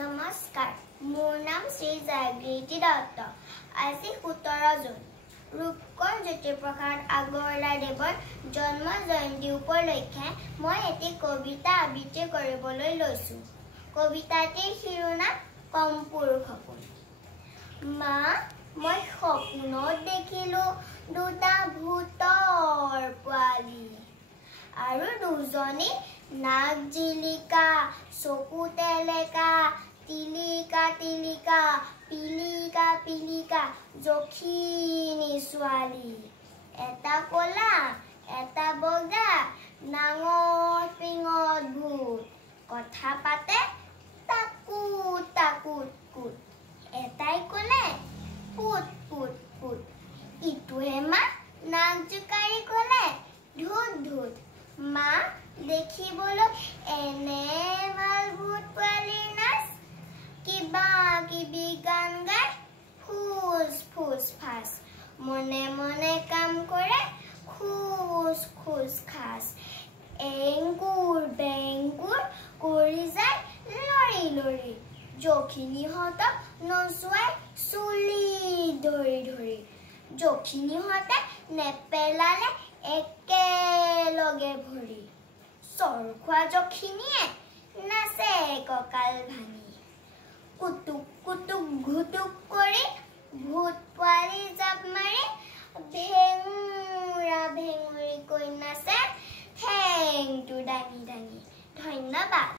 নমস্কাৰ, মোৰ নাম শ্ৰী জাগৃতি দত্ত। আজি 17 জুন ৰূপকোঁৱৰ জ্যোতিপ্ৰসাদ আগৰৱালাদেৱৰ জন্ম জয়ন্তী উপলক্ষে মই এটি কবিতা আবৃত্তি কৰিবলৈ লৈছো। কবিতাটিৰ শিৰোনাম কম্পুৰ সপোন। মা, মই সপোনত দেখিলো দুটা ভূতৰ পোৱালি আৰু দুজনী নাক জিলিকা, চকু তেলেকা, টিলিকা টিলিকা, পিলিকা পিলিকা জখিনী ছোৱালী। এটা কলা, এটা বগা, নাঙৰ পিঙত ভূত, কথা পাতে তাকুত তাকুত কুত। এটাই কলে পুত পুত পুত, ইটোৱে মা নাক জোকাৰি কলে ধুত ধুত। মা, দেখিবলৈ এনে ভাল ভূত পোৱালিৰ নাচ, কিবা কিবি গান গাই ফুচ ফুচ ফাচ, মনে মনে কাম কৰে খোজ খোজ খাচ। এংকুৰ বেংকুৰ কৰি যায় লৰি লৰি, জখিনীহঁতক নচুৱাই চুলি ধৰি ধৰি। জখিনীহঁতে নেপেলালে একেলগে ভৰি, চৰ খোৱা জখিনীয়ে নাচে কঁকাল ভাঙি। কুটুক কুটুক ঘুটুক কৰি ভূত পোৱালি জাপ মাৰি, ভেঙুৰা ভেঙুৰি কৈ নাচে ঠেংটো দাঙি দাঙি। ধন্যবাদ।